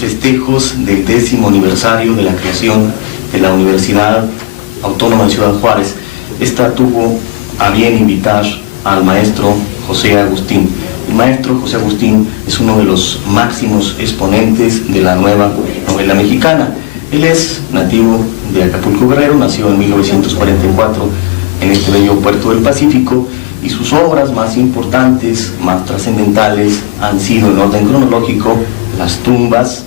festejos del 10º aniversario de la creación de la Universidad Autónoma de Ciudad Juárez, esta tuvo a bien invitar al maestro José Agustín. El maestro José Agustín es uno de los máximos exponentes de la nueva novela mexicana. Él es nativo de Acapulco, Guerrero, nació en 1944 en este bello puerto del Pacífico, y sus obras más importantes, más trascendentales, han sido en orden cronológico Las tumbas,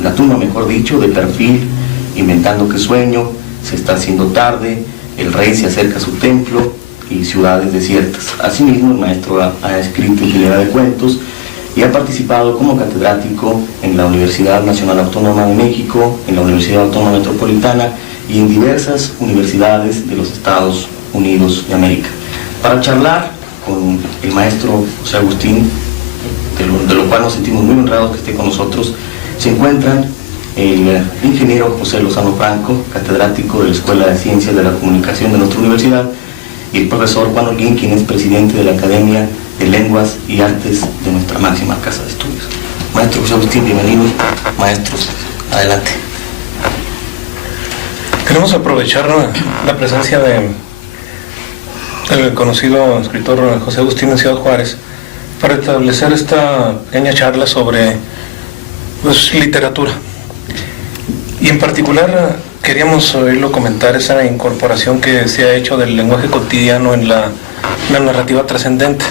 la tumba mejor dicho, De perfil, Inventando que sueño, Se está haciendo tarde, El rey se acerca a su templo y Ciudades desiertas. Asimismo, el maestro ha escrito infinidad de cuentos y ha participado como catedrático en la Universidad Nacional Autónoma de México, en la Universidad Autónoma Metropolitana y en diversas universidades de los Estados Unidos de América. Para charlar con el maestro José Agustín, de lo cual nos sentimos muy honrados que esté con nosotros, se encuentran el ingeniero José Lozano Franco, catedrático de la Escuela de Ciencias de la Comunicación de nuestra universidad, y el profesor Juan Holguín, quien es presidente de la Academia de Lenguas y Artes de nuestra máxima casa de estudios. Maestro José Agustín, bienvenido. Maestros, adelante. Queremos aprovechar la presencia del conocido escritor José Agustín en Ciudad Juárez para establecer esta pequeña charla sobre literatura. Y en particular queríamos oírlo comentar esa incorporación que se ha hecho del lenguaje cotidiano en la narrativa trascendente.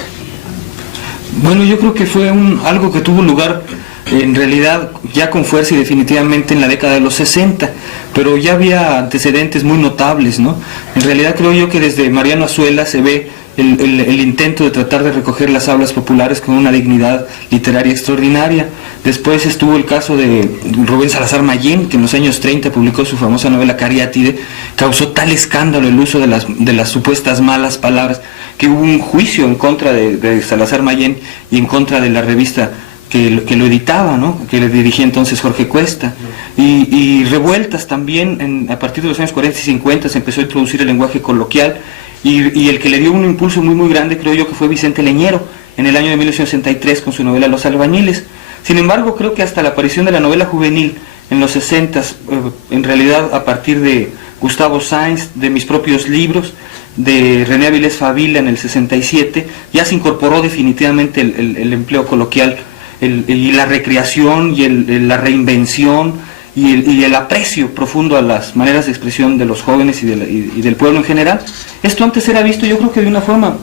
Bueno, yo creo que fue algo que tuvo lugar en realidad ya con fuerza y definitivamente en la década de los 60, pero ya había antecedentes muy notables, ¿no? En realidad creo yo que desde Mariano Azuela se ve el intento de tratar de recoger las hablas populares con una dignidad literaria extraordinaria. Después estuvo el caso de Rubén Salazar Mayén, que en los años 30 publicó su famosa novela Cariátide. Causó tal escándalo el uso de las supuestas malas palabras que hubo un juicio en contra de Salazar Mayén y en contra de la revista que lo editaba, ¿no? Que le dirigía entonces Jorge Cuesta, y revueltas también. A partir de los años 40 y 50 se empezó a introducir el lenguaje coloquial, y el que le dio un impulso muy muy grande creo yo que fue Vicente Leñero en el año de 1963 con su novela Los albañiles. Sin embargo, creo que hasta la aparición de la novela juvenil en los 60, en realidad a partir de Gustavo Sáenz, de mis propios libros, de René Avilés Favila en el 67, ya se incorporó definitivamente el empleo coloquial, y la recreación y la reinvención y el aprecio profundo a las maneras de expresión de los jóvenes y del pueblo en general. Esto antes era visto, yo creo que de una forma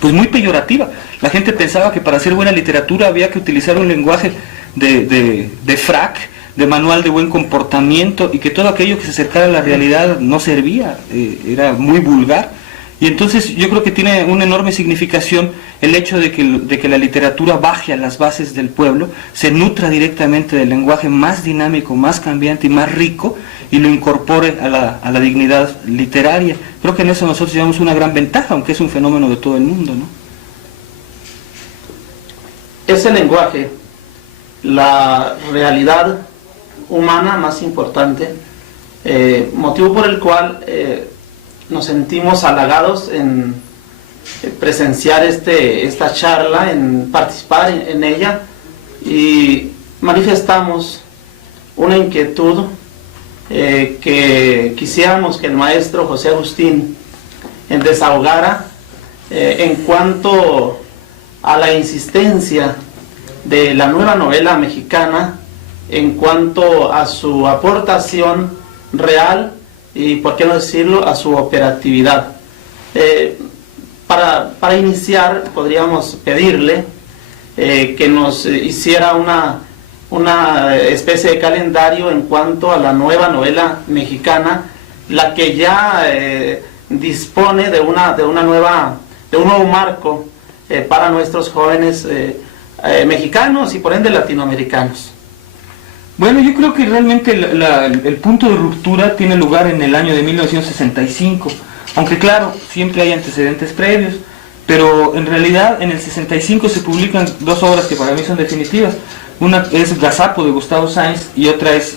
pues muy peyorativa. La gente pensaba que para hacer buena literatura había que utilizar un lenguaje de frac, de manual de buen comportamiento, y que todo aquello que se acercara a la realidad no servía, era muy vulgar. Y entonces yo creo que tiene una enorme significación el hecho de que la literatura baje a las bases del pueblo, se nutra directamente del lenguaje más dinámico, más cambiante y más rico, y lo incorpore a la dignidad literaria. Creo que en eso nosotros llevamos una gran ventaja, aunque es un fenómeno de todo el mundo, ¿no? Ese lenguaje, la realidad humana más importante, motivo por el cual nos sentimos halagados en presenciar esta charla, en participar en ella, y manifestamos una inquietud que quisiéramos que el maestro José Agustín desahogara en cuanto a la insistencia de la nueva novela mexicana, en cuanto a su aportación real y, por qué no decirlo, a su operatividad. Para iniciar, podríamos pedirle que nos hiciera una especie de calendario en cuanto a la nueva novela mexicana, la que ya dispone de un nuevo marco para nuestros jóvenes mexicanos y por ende latinoamericanos. Bueno, yo creo que realmente el punto de ruptura tiene lugar en el año de 1965, aunque claro, siempre hay antecedentes previos, pero en realidad en el 65 se publican dos obras que para mí son definitivas. Una es Gazapo de Gustavo Sáenz y otra es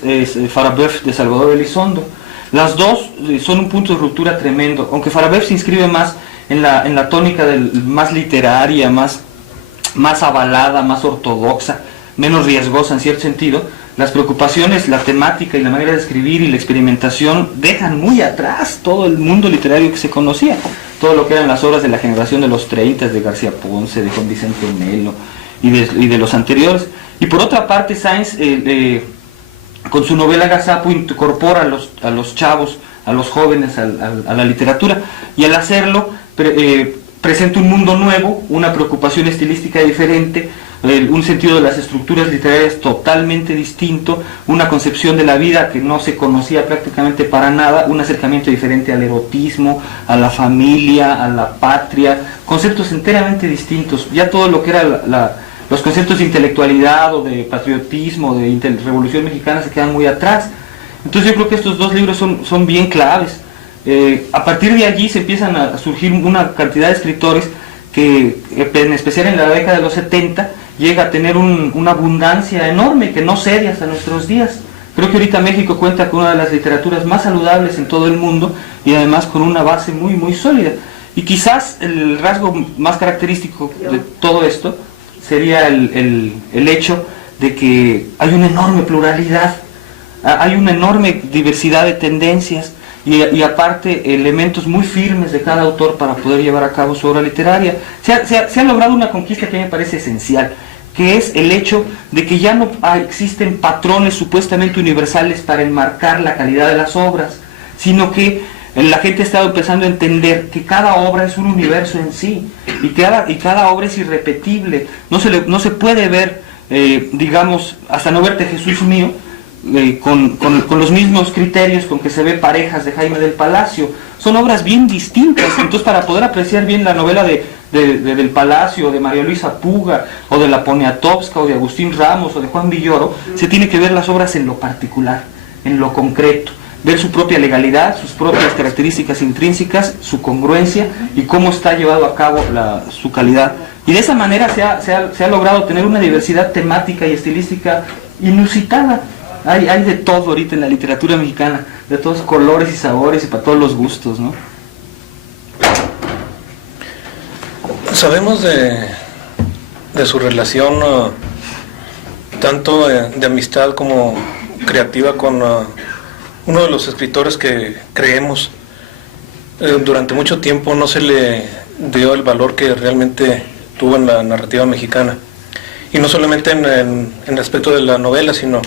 Farabeuf de Salvador Elizondo. Las dos son un punto de ruptura tremendo, aunque Farabeuf se inscribe más en la tónica más literaria, más avalada, más ortodoxa, menos riesgosa en cierto sentido. las preocupaciones, la temática y la manera de escribir y la experimentación dejan muy atrás todo el mundo literario que se conocía, todo lo que eran las obras de la generación de los 30, de García Ponce, de Juan Vicente Melo y de los anteriores. Y por otra parte, Sáenz, con su novela Agazapo, incorpora a los chavos, a los jóvenes a la literatura, y al hacerlo presenta un mundo nuevo, una preocupación estilística diferente, un sentido de las estructuras literarias totalmente distinto, una concepción de la vida que no se conocía prácticamente para nada, un acercamiento diferente al erotismo, a la familia, a la patria, conceptos enteramente distintos. Ya todo lo que era los conceptos de intelectualidad o de patriotismo, de revolución mexicana, se quedan muy atrás. Entonces yo creo que estos dos libros son bien claves. A partir de allí se empiezan a surgir una cantidad de escritores que, en especial en la década de los 70, llega a tener una abundancia enorme que no cede hasta nuestros días. Creo que ahorita México cuenta con una de las literaturas más saludables en todo el mundo y además con una base muy, muy sólida. Y quizás el rasgo más característico de todo esto sería el hecho de que hay una enorme pluralidad, hay una enorme diversidad de tendencias y aparte elementos muy firmes de cada autor para poder llevar a cabo su obra literaria. Se ha logrado una conquista que a mí me parece esencial, que es el hecho de que ya no existen patrones supuestamente universales para enmarcar la calidad de las obras, sino que la gente ha estado empezando a entender que cada obra es un universo en sí y cada obra es irrepetible. No se puede ver, digamos, hasta no verte Jesús mío, con los mismos criterios con que se ve Parejas de Jaime del Palacio. Son obras bien distintas. Entonces, para poder apreciar bien la novela del Palacio, de María Luisa Puga, o de la Poniatowska, o de Agustín Ramos, o de Juan Villoro, se tiene que ver las obras en lo particular, en lo concreto, ver su propia legalidad, sus propias características intrínsecas, su congruencia y cómo está llevado a cabo su calidad. Y de esa manera se ha logrado tener una diversidad temática y estilística inusitada. Hay de todo ahorita en la literatura mexicana, de todos colores y sabores y para todos los gustos, ¿no? Sabemos de su relación tanto de amistad como creativa con uno de los escritores que creemos durante mucho tiempo no se le dio el valor que realmente tuvo en la narrativa mexicana. Y no solamente en el aspecto de la novela, sino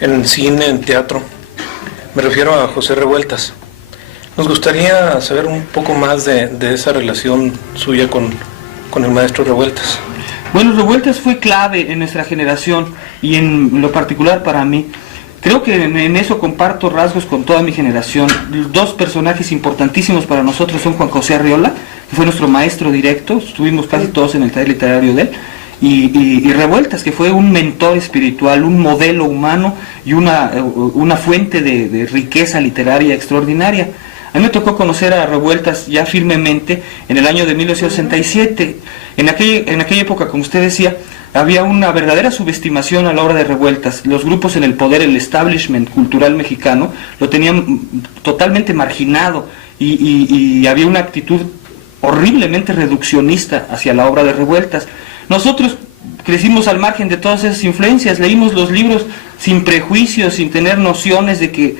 en cine, en teatro. Me refiero a José Revueltas. Nos gustaría saber un poco más de esa relación suya con el maestro Revueltas. Bueno, Revueltas fue clave en nuestra generación y en lo particular para mí. Creo que en eso comparto rasgos con toda mi generación. Dos personajes importantísimos para nosotros son Juan José Arriola, que fue nuestro maestro directo, estuvimos casi todos en el taller literario de él, y Revueltas, que fue un mentor espiritual, un modelo humano y una fuente de riqueza literaria extraordinaria. A mí me tocó conocer a Revueltas ya firmemente en el año de 1967. En aquella época, como usted decía, había una verdadera subestimación a la obra de Revueltas. Los grupos en el poder, el establishment cultural mexicano, lo tenían totalmente marginado y había una actitud horriblemente reduccionista hacia la obra de Revueltas. Nosotros crecimos al margen de todas esas influencias, leímos los libros sin prejuicios, sin tener nociones de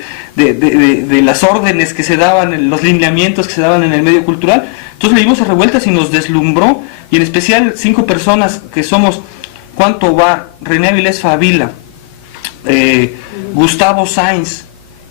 las órdenes que se daban, los lineamientos que se daban en el medio cultural. Entonces leímos a Revueltas y nos deslumbró, y en especial 5 personas que somos Juan Tobar, René Avilés Favila, Gustavo Sáenz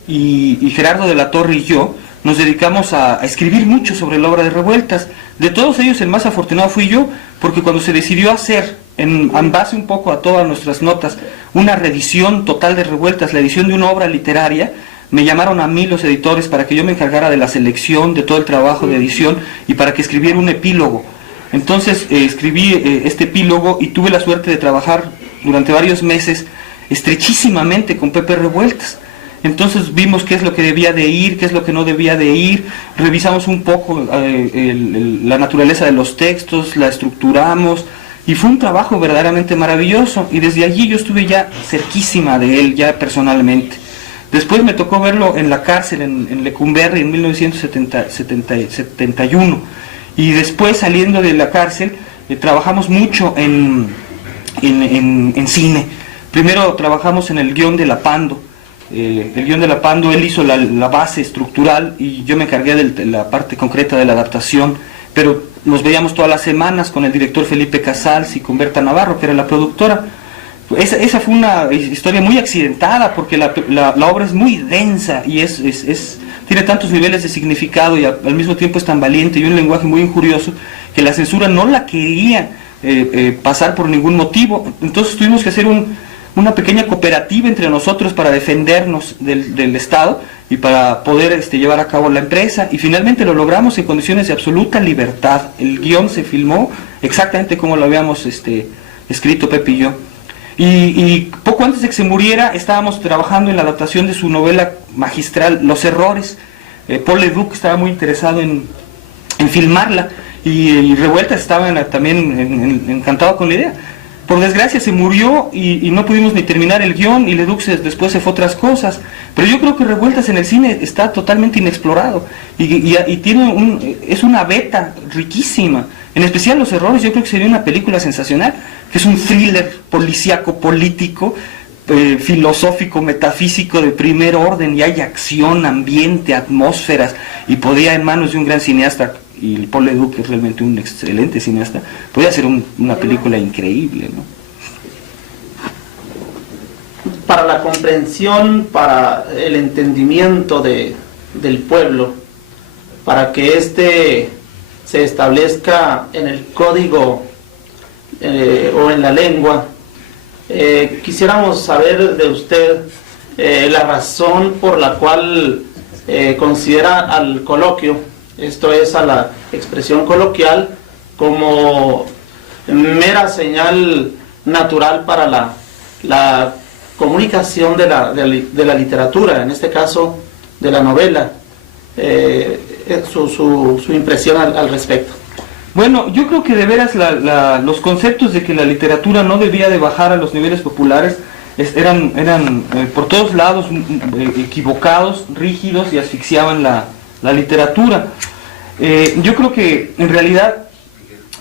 y Gerardo de la Torre y yo, nos dedicamos a escribir mucho sobre la obra de Revueltas. De todos ellos el más afortunado fui yo, porque cuando se decidió hacer, en base un poco a todas nuestras notas, una reedición total de Revueltas, la edición de una obra literaria, me llamaron a mí los editores para que yo me encargara de la selección, de todo el trabajo de edición y para que escribiera un epílogo. Entonces escribí este epílogo y tuve la suerte de trabajar durante varios meses estrechísimamente con Pepe Revueltas. Entonces vimos qué es lo que debía de ir, qué es lo que no debía de ir, revisamos un poco la naturaleza de los textos, la estructuramos y fue un trabajo verdaderamente maravilloso, y desde allí yo estuve ya cerquísima de él, ya personalmente. Después me tocó verlo en la cárcel en Lecumberri en 1971, y después saliendo de la cárcel trabajamos mucho en cine. Primero trabajamos en el guión de La Pando. El guión de La Pando, él hizo la base estructural y yo me encargué de la parte concreta de la adaptación, pero nos veíamos todas las semanas con el director Felipe Casals y con Berta Navarro, que era la productora. Esa fue una historia muy accidentada, porque la obra es muy densa y tiene tantos niveles de significado y al mismo tiempo es tan valiente y un lenguaje muy injurioso que la censura no la quería pasar por ningún motivo. Entonces tuvimos que hacer una pequeña cooperativa entre nosotros para defendernos del Estado y para poder llevar a cabo la empresa, y finalmente lo logramos en condiciones de absoluta libertad. El guión se filmó exactamente como lo habíamos escrito Pepe y yo. Y poco antes de que se muriera estábamos trabajando en la adaptación de su novela magistral Los Errores. Paul Leduc estaba muy interesado en filmarla, y Revueltas estaba también encantado con la idea. Por desgracia se murió y no pudimos ni terminar el guión, y Leduc después se fue a otras cosas. Pero yo creo que Revueltas en el cine está totalmente inexplorado y es una beta riquísima. En especial Los Errores, yo creo que sería una película sensacional, que es un thriller policíaco, político, filosófico, metafísico de primer orden, y hay acción, ambiente, atmósferas, y podría, en manos de un gran cineasta, y Paul Leduc es realmente un excelente cineasta, podría ser una película increíble, ¿no? Para la comprensión, para el entendimiento del pueblo, para que se establezca en el código o en la lengua, quisiéramos saber de usted la razón por la cual considera al coloquio, esto es a la expresión coloquial, como mera señal natural para la comunicación de la literatura, en este caso de la novela. Su impresión al respecto. Bueno, yo creo que de veras los conceptos de que la literatura no debía de bajar a los niveles populares eran por todos lados equivocados, rígidos, y asfixiaban la literatura. Yo creo que en realidad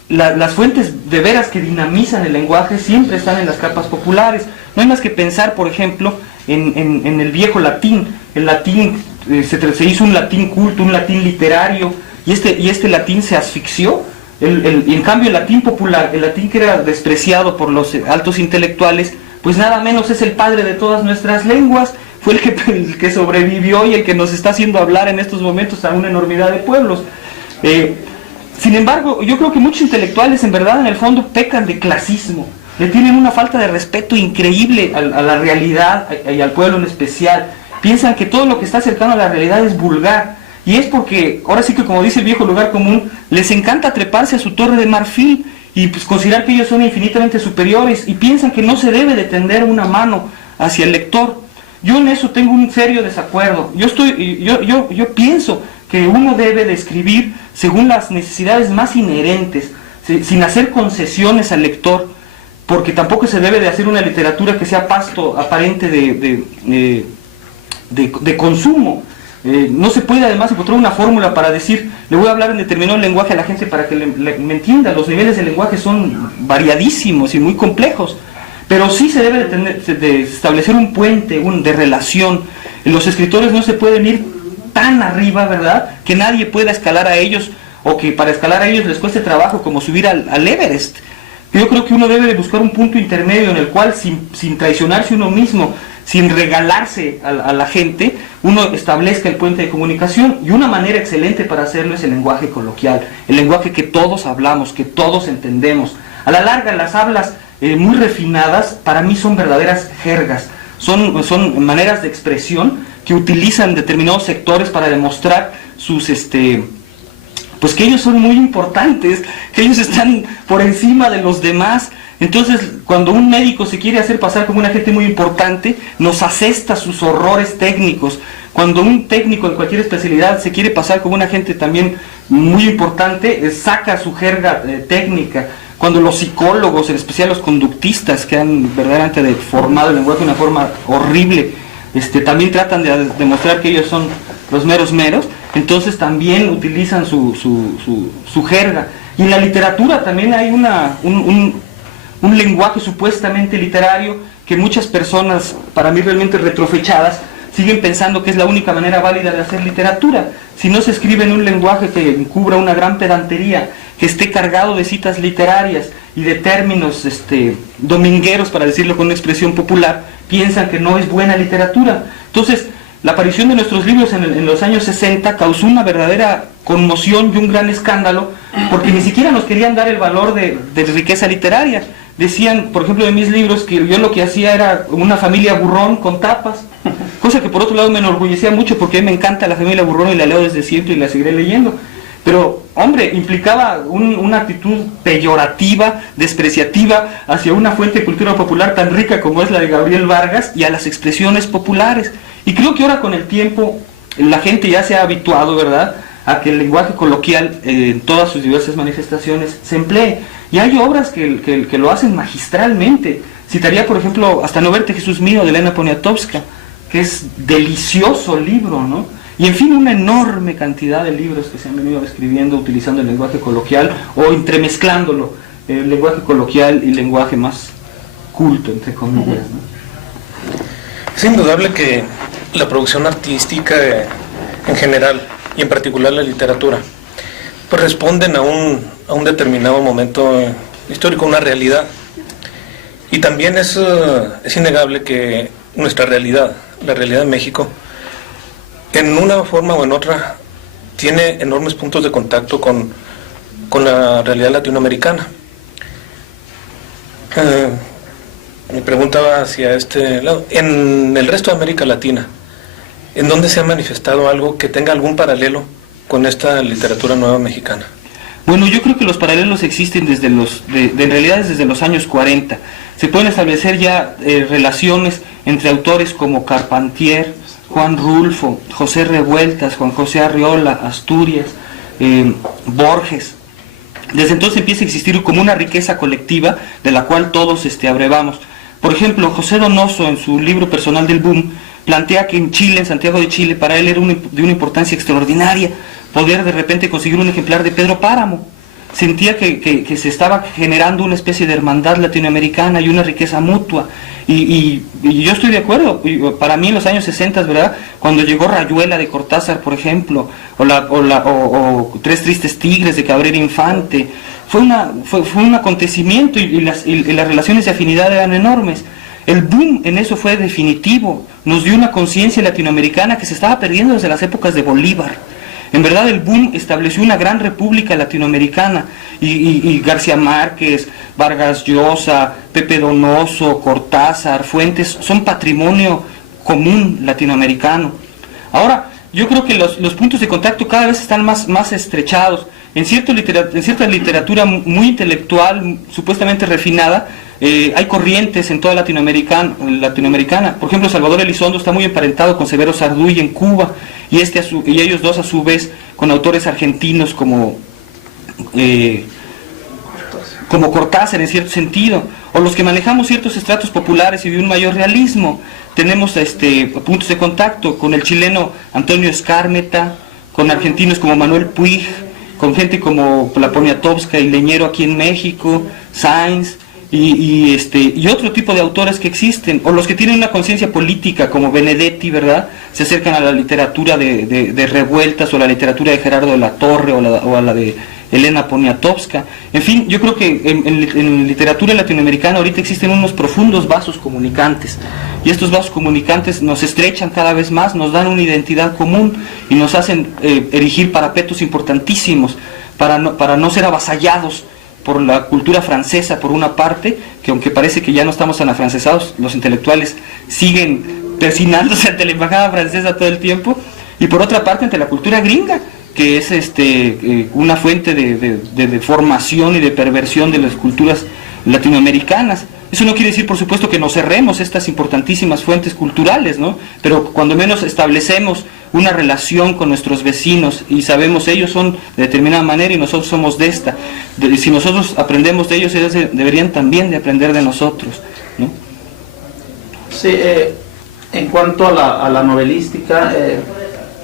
las fuentes de veras que dinamizan el lenguaje siempre están en las capas populares. No hay más que pensar, por ejemplo, en el viejo latín. El latín se hizo un latín culto, un latín literario, y este latín se asfixió. Y en cambio el latín popular, el latín que era despreciado por los altos intelectuales, pues nada menos es el padre de todas nuestras lenguas. Fue el que sobrevivió y el que nos está haciendo hablar en estos momentos a una enormidad de pueblos. Sin embargo, yo creo que muchos intelectuales en verdad, en el fondo, pecan de clasismo. Le tienen una falta de respeto increíble a la realidad y al pueblo en especial. Piensan que todo lo que está cercano a la realidad es vulgar. Y es porque, ahora sí que como dice el viejo lugar común, les encanta treparse a su torre de marfil y pues considerar que ellos son infinitamente superiores, y piensan que no se debe de tender una mano hacia el lector. Yo en eso tengo un serio desacuerdo. Yo pienso que uno debe de escribir según las necesidades más inherentes, sin hacer concesiones al lector, porque tampoco se debe de hacer una literatura que sea pasto aparente de consumo. No se puede además encontrar una fórmula para decir, le voy a hablar en determinado lenguaje a la gente para que me entienda. Los niveles de lenguaje son variadísimos y muy complejos, pero sí se debe de establecer un puente de relación. Los escritores no se pueden ir tan arriba, ¿verdad?, que nadie pueda escalar a ellos, o que para escalar a ellos les cueste trabajo como subir al Everest. Yo creo que uno debe de buscar un punto intermedio en el cual, sin traicionarse uno mismo, sin regalarse a la gente, uno establezca el puente de comunicación. Y una manera excelente para hacerlo es el lenguaje coloquial, el lenguaje que todos hablamos, que todos entendemos. A la larga, las hablas muy refinadas para mí son verdaderas jergas, son maneras de expresión que utilizan determinados sectores para demostrar pues que ellos son muy importantes, que ellos están por encima de los demás. Entonces, cuando un médico se quiere hacer pasar como una gente muy importante, nos asesta sus horrores técnicos. Cuando un técnico en cualquier especialidad se quiere pasar como una gente también muy importante, saca su jerga técnica. Cuando los psicólogos, en especial los conductistas, que han verdaderamente deformado el lenguaje de una forma horrible, también tratan de demostrar que ellos son los meros, entonces también utilizan su jerga. Y en la literatura también hay un lenguaje supuestamente literario que muchas personas, para mí realmente retrofechadas, siguen pensando que es la única manera válida de hacer literatura. Si no se escribe en un lenguaje que encubra una gran pedantería, que esté cargado de citas literarias y de términos domingueros, para decirlo con una expresión popular, piensan que no es buena literatura. Entonces, la aparición de nuestros libros en los años 60 causó una verdadera conmoción y un gran escándalo, porque ni siquiera nos querían dar el valor de riqueza literaria. Decían, por ejemplo, de mis libros, que yo lo que hacía era una familia burrón con tapas, cosa que por otro lado me enorgullecía mucho, porque a mí me encanta la familia burrón y la leo desde siempre y la seguiré leyendo. Pero, hombre, implicaba una actitud peyorativa, despreciativa hacia una fuente de cultura popular tan rica como es la de Gabriel Vargas y a las expresiones populares. Y creo que ahora con el tiempo la gente ya se ha habituado, ¿verdad?, a que el lenguaje coloquial en todas sus diversas manifestaciones se emplee. Y hay obras que lo hacen magistralmente. Citaría, por ejemplo, Hasta no verte, Jesús mío, de Elena Poniatowska, que es delicioso libro, ¿no? Y en fin, una enorme cantidad de libros que se han venido escribiendo utilizando el lenguaje coloquial o entremezclándolo, el lenguaje coloquial y lenguaje más culto, entre comillas, ¿no? Es indudable que la producción artística en general, y en particular la literatura, pues responden a un determinado momento histórico, una realidad. Y también es innegable que nuestra realidad, la realidad de México, en una forma o en otra, tiene enormes puntos de contacto con la realidad latinoamericana. Mi pregunta va hacia este lado. En el resto de América Latina, ¿en dónde se ha manifestado algo que tenga algún paralelo con esta literatura nueva mexicana? Bueno, yo creo que los paralelos existen en realidad desde los años 40. Se pueden establecer ya relaciones entre autores como Carpentier, Juan Rulfo, José Revueltas, Juan José Arriola, Asturias, Borges. Desde entonces empieza a existir como una riqueza colectiva de la cual todos abrevamos. Por ejemplo, José Donoso, en su libro personal del boom, plantea que en Chile, en Santiago de Chile, para él era de una importancia extraordinaria poder de repente conseguir un ejemplar de Pedro Páramo. Sentía que se estaba generando una especie de hermandad latinoamericana y una riqueza mutua. Y yo estoy de acuerdo. Para mí en los años 60, ¿verdad?, cuando llegó Rayuela de Cortázar, por ejemplo, o Tres Tristes Tigres de Cabrera Infante, fue un acontecimiento y las relaciones de afinidad eran enormes. El boom en eso fue definitivo, nos dio una conciencia latinoamericana que se estaba perdiendo desde las épocas de Bolívar. En verdad el boom estableció una gran república latinoamericana y García Márquez, Vargas Llosa, Pepe Donoso, Cortázar, Fuentes son patrimonio común latinoamericano. Ahora, yo creo que los puntos de contacto cada vez están más estrechados. En cierta literatura muy intelectual, supuestamente refinada, hay corrientes en toda latinoamericana. Por ejemplo, Salvador Elizondo está muy emparentado con Severo Sarduy en Cuba, y ellos dos a su vez con autores argentinos como Cortázar en cierto sentido, o los que manejamos ciertos estratos populares y de un mayor realismo. Tenemos puntos de contacto con el chileno Antonio Skármeta, con argentinos como Manuel Puig, con gente como la Poniatowska y Leñero aquí en México, Sainz, y otro tipo de autores que existen, o los que tienen una conciencia política como Benedetti, ¿verdad?, se acercan a la literatura de Revueltas, o a la literatura de Gerardo de la Torre, o a la de Elena Poniatowska. En fin, yo creo que en literatura latinoamericana ahorita existen unos profundos vasos comunicantes, y estos vasos comunicantes nos estrechan cada vez más, nos dan una identidad común y nos hacen erigir parapetos importantísimos para no ser avasallados por la cultura francesa, por una parte, que aunque parece que ya no estamos tan afrancesados, los intelectuales siguen persinándose ante la embajada francesa todo el tiempo, y por otra parte ante la cultura gringa, que es una fuente de formación y de perversión de las culturas latinoamericanas. Eso no quiere decir, por supuesto, que nos cerremos estas importantísimas fuentes culturales, ¿no? Pero cuando menos establecemos una relación con nuestros vecinos y sabemos ellos son de determinada manera y nosotros somos de esta. Si nosotros aprendemos de ellos deberían también de aprender de nosotros, ¿no? Sí, en cuanto a la novelística,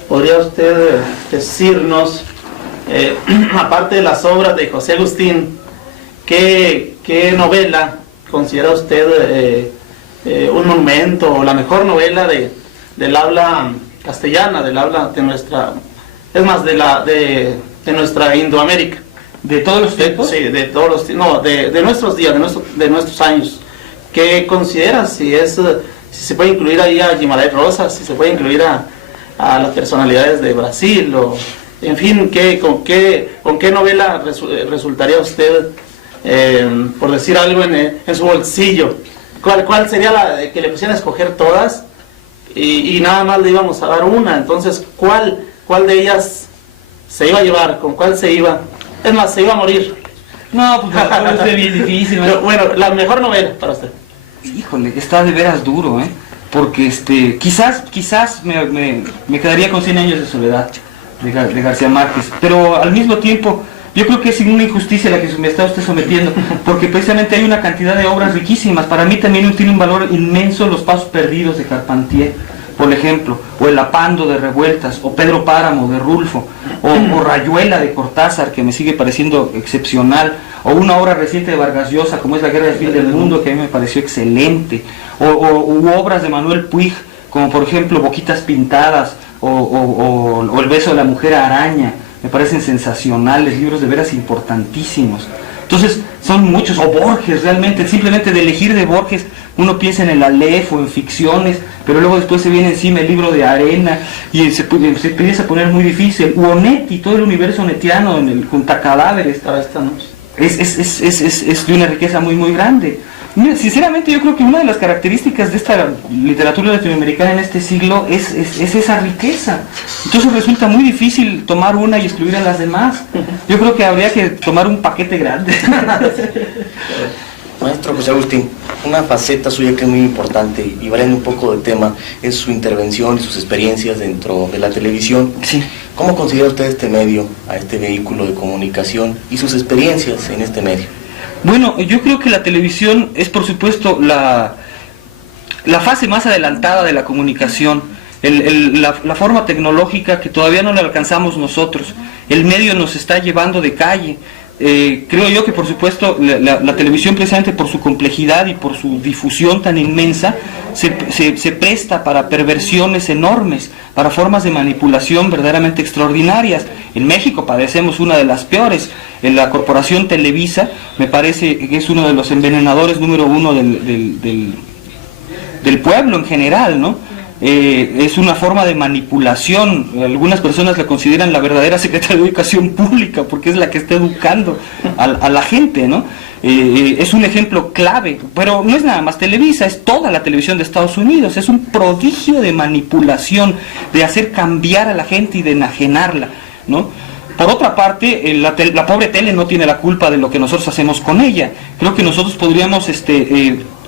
¿podría usted decirnos, aparte de las obras de José Agustín, qué novela considera usted un monumento o la mejor novela del habla castellana, del habla de nuestra, es más, de nuestra Indoamérica. ¿De todos los tiempos? Sí, de todos los, no, de nuestros días, de nuestros años. ¿Qué consideras? Si se puede incluir ahí a Guimarães Rosas, si se puede incluir a las personalidades de Brasil, o en fin, con qué novela resultaría usted, por decir algo, en su bolsillo? ¿Cuál sería la que le pusieran a escoger todas y nada más le íbamos a dar una? Entonces, ¿cuál de ellas se iba a llevar? ¿Con cuál se iba? Es más, se iba a morir. No, pues es bien difícil. Pero, bueno, la mejor novela para usted. Híjole, está de veras duro, porque quizás me quedaría con 100 años de soledad de García Márquez, pero al mismo tiempo yo creo que es una injusticia la que me está usted sometiendo, porque precisamente hay una cantidad de obras riquísimas. Para mí también tiene un valor inmenso Los Pasos Perdidos de Carpentier, por ejemplo, o El Apando de Revueltas, o Pedro Páramo de Rulfo, o Rayuela de Cortázar, que me sigue pareciendo excepcional, o una obra reciente de Vargas Llosa como es La Guerra del Fin del Mundo, que a mí me pareció excelente, u obras de Manuel Puig, como por ejemplo Boquitas Pintadas, o El Beso de la Mujer Araña. Me parecen sensacionales, libros de veras importantísimos. Entonces, son muchos, o Borges, realmente, simplemente de elegir de Borges, uno piensa en el Aleph o en ficciones, pero luego después se viene encima el libro de Arena, y se empieza a poner muy difícil. U Onetti, todo el universo onetiano, junto a Cadáveres, es de una riqueza muy, muy grande. Mira, sinceramente yo creo que una de las características de esta literatura latinoamericana en este siglo es esa riqueza. Entonces resulta muy difícil tomar una y excluir a las demás. Yo creo que habría que tomar un paquete grande. Maestro José Agustín, una faceta suya que es muy importante, y variando un poco de tema, es su intervención y sus experiencias dentro de la televisión. Sí. ¿Cómo considera usted este medio, a este vehículo de comunicación, y sus experiencias en este medio? Bueno, yo creo que la televisión es, por supuesto, la fase más adelantada de la comunicación, la forma tecnológica que todavía no la alcanzamos nosotros. El medio nos está llevando de calle. Creo yo que, por supuesto, la televisión, precisamente por su complejidad y por su difusión tan inmensa, se presta para perversiones enormes, para formas de manipulación verdaderamente extraordinarias. En México padecemos una de las peores. En la corporación Televisa, me parece que es uno de los envenenadores número uno del pueblo en general, ¿no? Es una forma de manipulación. Algunas personas la consideran la verdadera Secretaría de Educación Pública, porque es la que está educando a la gente, ¿no? Es un ejemplo clave, pero no es nada más Televisa, es toda la televisión de Estados Unidos. Es un prodigio de manipulación, de hacer cambiar a la gente y de enajenarla, ¿no? Por otra parte, la pobre tele no tiene la culpa de lo que nosotros hacemos con ella. Creo que nosotros podríamos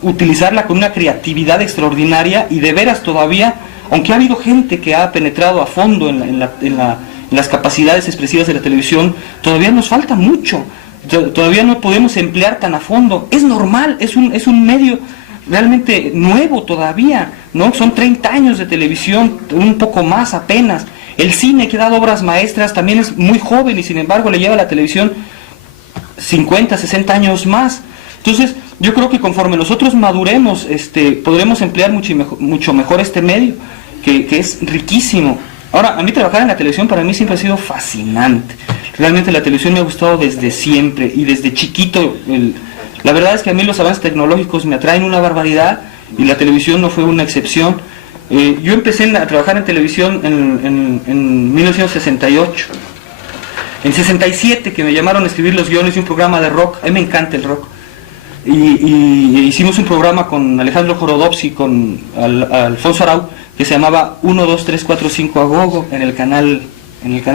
utilizarla con una creatividad extraordinaria, y de veras todavía, aunque ha habido gente que ha penetrado a fondo en las capacidades expresivas de la televisión, todavía nos falta mucho. Todavía no podemos emplear tan a fondo. Es normal, es un medio realmente nuevo todavía, ¿no? Son 30 años de televisión, un poco más apenas. El cine, que ha dado obras maestras, también es muy joven, y sin embargo le lleva a la televisión 50, 60 años más. Entonces, yo creo que conforme nosotros maduremos, podremos emplear mucho mejor este medio, que es riquísimo. Ahora, a mí trabajar en la televisión para mí siempre ha sido fascinante. Realmente la televisión me ha gustado desde siempre, y desde chiquito. La verdad es que a mí los avances tecnológicos me atraen una barbaridad, y la televisión no fue una excepción. Yo empecé a trabajar en televisión en 1968. En 67, que me llamaron a escribir los guiones de un programa de rock. A mí me encanta el rock. Y hicimos un programa con Alejandro Jorodowski, con Alfonso Arau, que se llamaba 1, 2, 3, 4, 5 a gogo, en el canal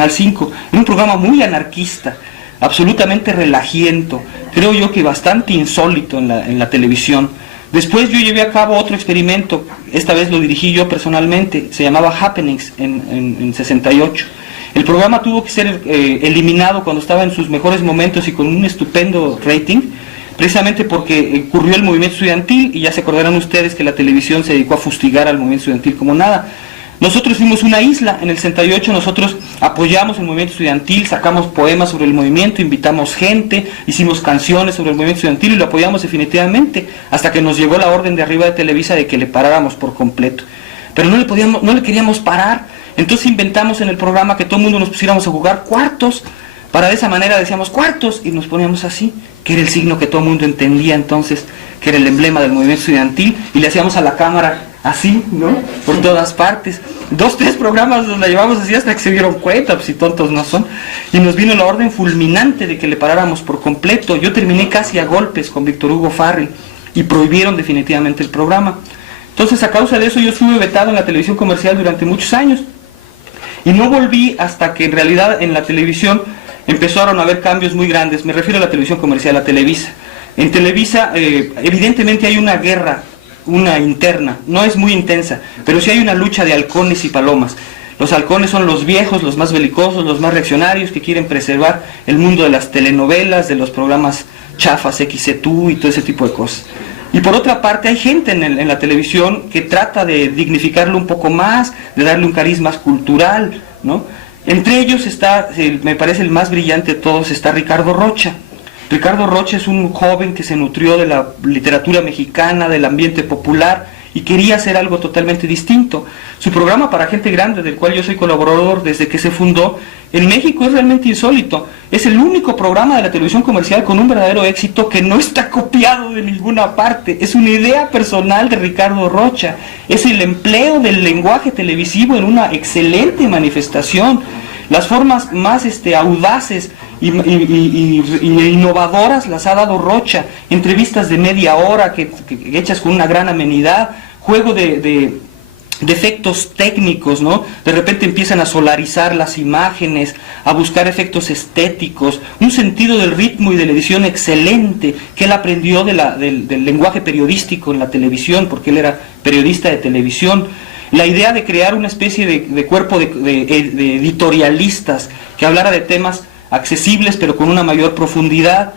5. Era un programa muy anarquista, absolutamente relajiento, creo yo que bastante insólito en la televisión. Después yo llevé a cabo otro experimento, esta vez lo dirigí yo personalmente, se llamaba Happenings en 68. El programa tuvo que ser eliminado cuando estaba en sus mejores momentos y con un estupendo rating, precisamente porque ocurrió el movimiento estudiantil, y ya se acordarán ustedes que la televisión se dedicó a fustigar al movimiento estudiantil como nada. Nosotros fuimos una isla. En el 68 nosotros apoyamos el movimiento estudiantil, sacamos poemas sobre el movimiento, invitamos gente, hicimos canciones sobre el movimiento estudiantil y lo apoyamos definitivamente, hasta que nos llegó la orden de arriba de Televisa de que le paráramos por completo. Pero no le queríamos parar. Entonces inventamos en el programa que todo el mundo nos pusiéramos a jugar cuartos. Para de esa manera decíamos cuartos y nos poníamos así, que era el signo que todo el mundo entendía entonces, que era el emblema del movimiento estudiantil, y le hacíamos a la cámara así, ¿no? Por todas partes. 2, 3 programas nos la llevamos así hasta que se dieron cuenta, pues si tontos no son. Y nos vino la orden fulminante de que le paráramos por completo. Yo terminé casi a golpes con Víctor Hugo Farrell y prohibieron definitivamente el programa. Entonces, a causa de eso, yo estuve vetado en la televisión comercial durante muchos años. Y no volví hasta que en realidad en la televisión empezaron a haber cambios muy grandes. Me refiero a la televisión comercial, a Televisa. En Televisa evidentemente hay una guerra, una interna, no es muy intensa, pero sí hay una lucha de halcones y palomas. Los halcones son los viejos, los más belicosos, los más reaccionarios, que quieren preservar el mundo de las telenovelas, de los programas chafas, XETU y todo ese tipo de cosas. Y por otra parte hay gente en la televisión que trata de dignificarlo un poco más, de darle un cariz más cultural, ¿no? Entre ellos está, me parece el más brillante de todos, está Ricardo Rocha. Ricardo Rocha es un joven que se nutrió de la literatura mexicana, del ambiente popular, y quería hacer algo totalmente distinto. Su programa para gente grande, del cual yo soy colaborador desde que se fundó, en México es realmente insólito. Es el único programa de la televisión comercial con un verdadero éxito que no está copiado de ninguna parte. Es una idea personal de Ricardo Rocha. Es el empleo del lenguaje televisivo en una excelente manifestación. Las formas más audaces y innovadoras las ha dado Rocha. Entrevistas de media hora hechas con una gran amenidad, juego de efectos técnicos, ¿no? De repente empiezan a solarizar las imágenes, a buscar efectos estéticos, un sentido del ritmo y de la edición excelente que él aprendió del lenguaje periodístico en la televisión, porque él era periodista de televisión. La idea de crear una especie de cuerpo de editorialistas que hablara de temas accesibles pero con una mayor profundidad,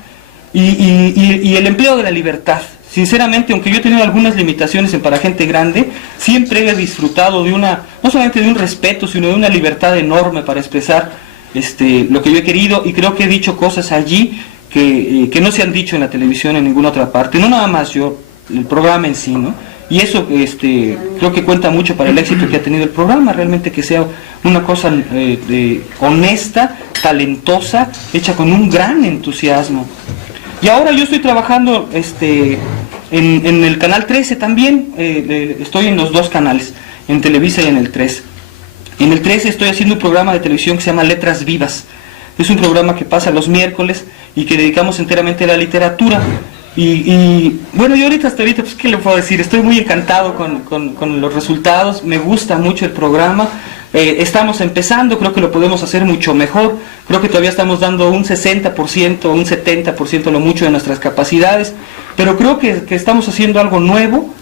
y el empleo de la libertad. Sinceramente, aunque yo he tenido algunas limitaciones en Para Gente Grande, siempre he disfrutado de no solamente de un respeto, sino de una libertad enorme para expresar lo que yo he querido, y creo que he dicho cosas allí que no se han dicho en la televisión en ninguna otra parte, no nada más yo, el programa en sí, ¿no? Y eso creo que cuenta mucho para el éxito que ha tenido el programa, realmente que sea una cosa honesta, talentosa, hecha con un gran entusiasmo. Y ahora yo estoy trabajando en el canal 13 también, estoy en los 2 canales, en Televisa y en el 13. En el 13 estoy haciendo un programa de televisión que se llama Letras Vivas. Es un programa que pasa los miércoles y que dedicamos enteramente a la literatura. Y bueno, yo hasta ahorita, pues, ¿qué le puedo decir? Estoy muy encantado con los resultados, me gusta mucho el programa. Estamos empezando, creo que lo podemos hacer mucho mejor, creo que todavía estamos dando un 60%, un 70% lo mucho de nuestras capacidades, pero creo que estamos haciendo algo nuevo,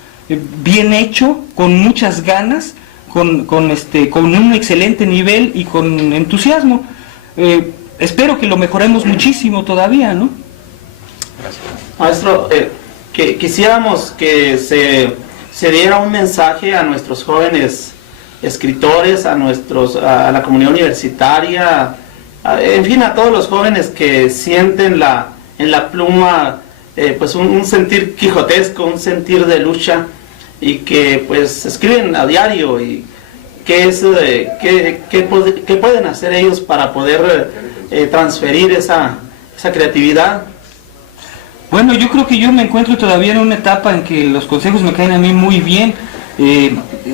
bien hecho, con muchas ganas, con un excelente nivel y con entusiasmo. Espero que lo mejoremos muchísimo todavía, ¿no? Gracias. Maestro, que quisiéramos que se diera un mensaje a nuestros jóvenes escritores, a la comunidad universitaria, en fin, a todos los jóvenes que sienten en la pluma pues un sentir quijotesco, un sentir de lucha, y que pues escriben a diario, y qué pueden hacer ellos para poder transferir esa creatividad. Bueno, yo creo que yo me encuentro todavía en una etapa en que los consejos me caen a mí muy bien.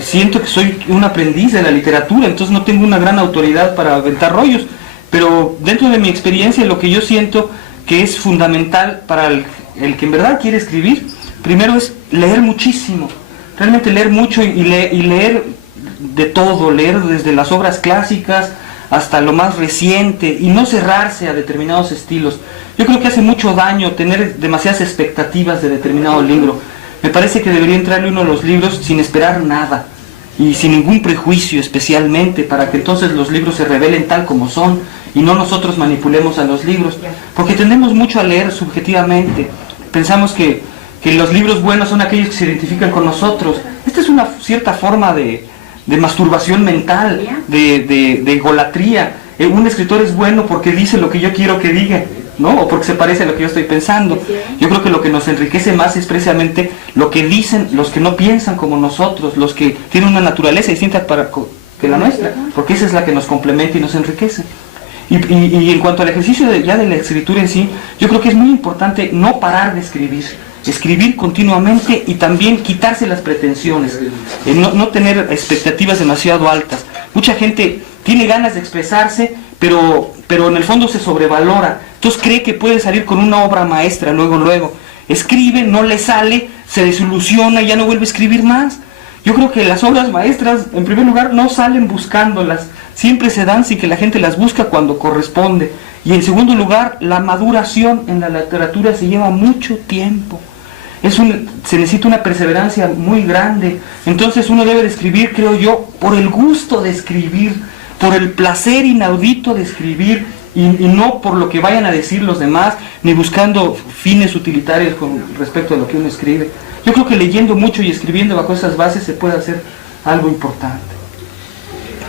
Siento que soy un aprendiz de la literatura, entonces no tengo una gran autoridad para aventar rollos, pero dentro de mi experiencia lo que yo siento que es fundamental para el que en verdad quiere escribir, primero es leer muchísimo, realmente leer mucho y leer de todo, leer desde las obras clásicas hasta lo más reciente, y no cerrarse a determinados estilos. Yo creo que hace mucho daño tener demasiadas expectativas de determinado libro. Me parece que debería entrarle uno a los libros sin esperar nada y sin ningún prejuicio, especialmente para que entonces los libros se revelen tal como son y no nosotros manipulemos a los libros, porque tendemos mucho a leer subjetivamente. Pensamos que los libros buenos son aquellos que se identifican con nosotros. Esta es una cierta forma de masturbación mental, de egolatría. Un escritor es bueno porque dice lo que yo quiero que diga, ¿no? O porque se parece a lo que yo estoy pensando. Yo creo que lo que nos enriquece más es precisamente lo que dicen los que no piensan como nosotros, los que tienen una naturaleza distinta que la nuestra, porque esa es la que nos complementa y nos enriquece. Y en cuanto al ejercicio ya de la escritura en sí, yo creo que es muy importante no parar de escribir continuamente y también quitarse las pretensiones, no tener expectativas demasiado altas. Mucha gente tiene ganas de expresarse, pero en el fondo se sobrevalora, entonces cree que puede salir con una obra maestra luego, escribe, no le sale, se desilusiona y ya no vuelve a escribir más. Yo creo que las obras maestras, en primer lugar, no salen buscándolas, siempre se dan sin que la gente las busca cuando corresponde. Y en segundo lugar, la maduración en la literatura se lleva mucho tiempo. Se necesita una perseverancia muy grande. Entonces uno debe de escribir, creo yo, por el gusto de escribir, por el placer inaudito de escribir, y no por lo que vayan a decir los demás, ni buscando fines utilitarios con respecto a lo que uno escribe. Yo creo que leyendo mucho y escribiendo bajo esas bases se puede hacer algo importante.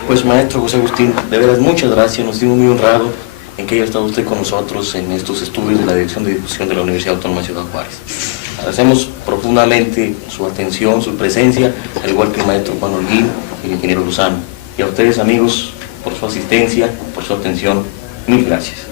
Pues maestro José Agustín, de veras muchas gracias, nos sentimos muy honrados en que haya estado usted con nosotros en estos estudios de la Dirección de Difusión de la Universidad Autónoma de Ciudad Juárez. Agradecemos profundamente su atención, su presencia, al igual que el maestro Juan Holguín y el ingeniero Lozano. Y a ustedes, amigos, por su asistencia, por su atención, mil gracias.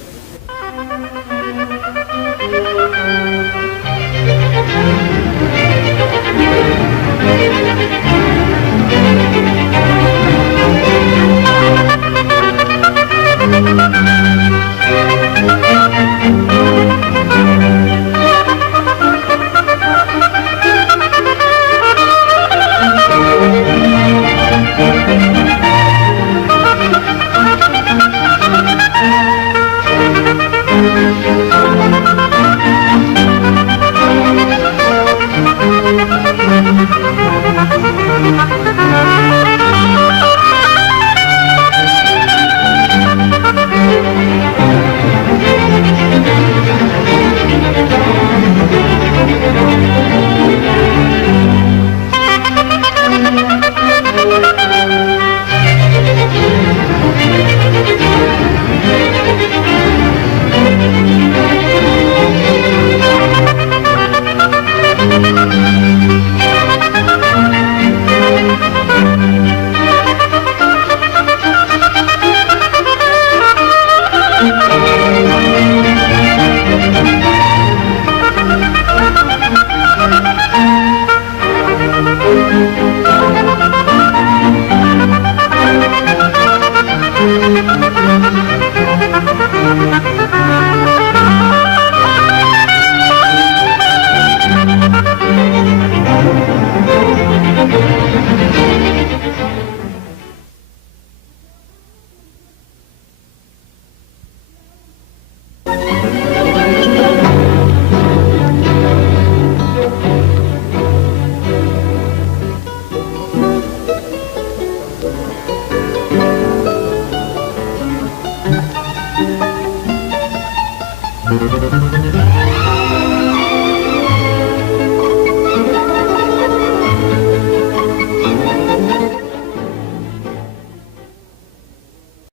Thank you.